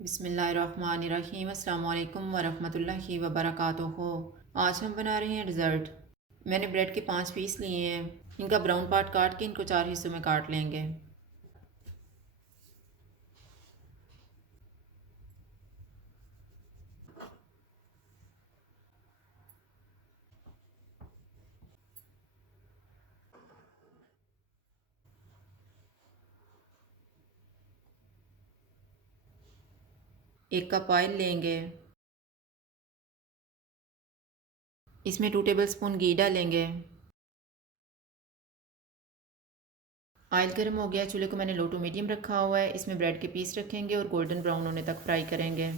बिस्मिल्लाहिर्रहमानिर्रहीम। अस्सलाम वालेकुम वरहमतुल्लाहि वबरकातुहू। आज हम बना रहे हैं डिज़र्ट। मैंने ब्रेड के 5 पीस लिए हैं। इनका ब्राउन पार्ट काट के इनको 4 हिस्सों में काट लेंगे। एक कप ऑयल लेंगे। इसमें 2 टेबल स्पून घी डालेंगे। ऑयल गर्म हो गया। चूल्हे को मैंने लो टू मीडियम रखा हुआ है। इसमें ब्रेड के पीस रखेंगे और गोल्डन ब्राउन होने तक फ्राई करेंगे।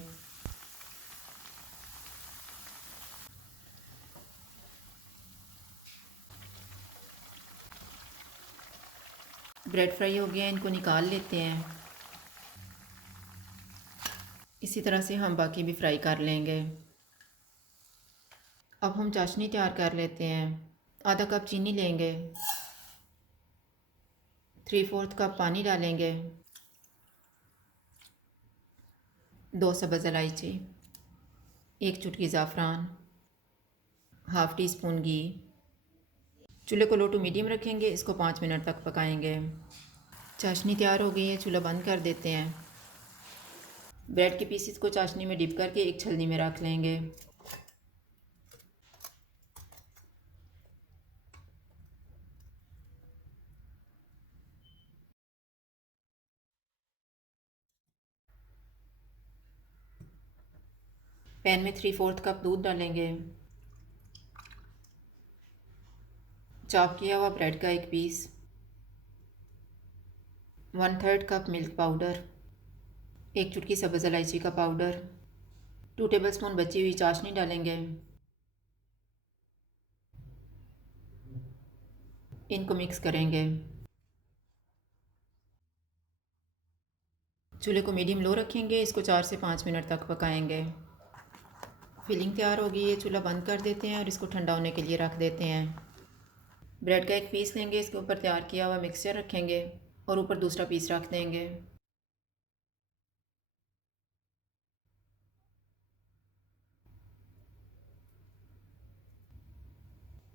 ब्रेड फ्राई हो गया, इनको निकाल लेते हैं। इसी तरह से हम बाकी भी फ्राई कर लेंगे। अब हम चाशनी तैयार कर लेते हैं। आधा कप चीनी लेंगे। 3/4 कप पानी डालेंगे। 2 सब्ज़ इलायची, 1 चुटकी ज़ाफ़रान, हाफ़ टी स्पून घी। चूल्हे को लो टू मीडियम रखेंगे। इसको 5 मिनट तक पकाएंगे। चाशनी तैयार हो गई है। चूल्हा बंद कर देते हैं। ब्रेड के पीसेस को चाशनी में डिप करके एक छलनी में रख लेंगे। पैन में 3/4 कप दूध डालेंगे। चॉप किया हुआ ब्रेड का एक पीस, 1/3 कप मिल्क पाउडर, 1 चुटकी सब्ज़ इलायची का पाउडर, 2 टेबलस्पून बची हुई चाशनी डालेंगे। इनको मिक्स करेंगे। चूल्हे को मीडियम लो रखेंगे। इसको 4 से 5 मिनट तक पकाएंगे। फिलिंग तैयार हो गई है। चूल्हा बंद कर देते हैं और इसको ठंडा होने के लिए रख देते हैं। ब्रेड का एक पीस लेंगे। इसके ऊपर तैयार किया हुआ मिक्सचर रखेंगे और ऊपर दूसरा पीस रख देंगे।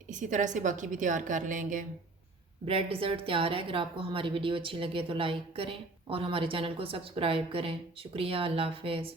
इसी तरह से बाकी भी तैयार कर लेंगे। ब्रेड डिज़र्ट तैयार है। अगर आपको हमारी वीडियो अच्छी लगे तो लाइक करें और हमारे चैनल को सब्सक्राइब करें। शुक्रिया। अल्लाह हाफ़िज़।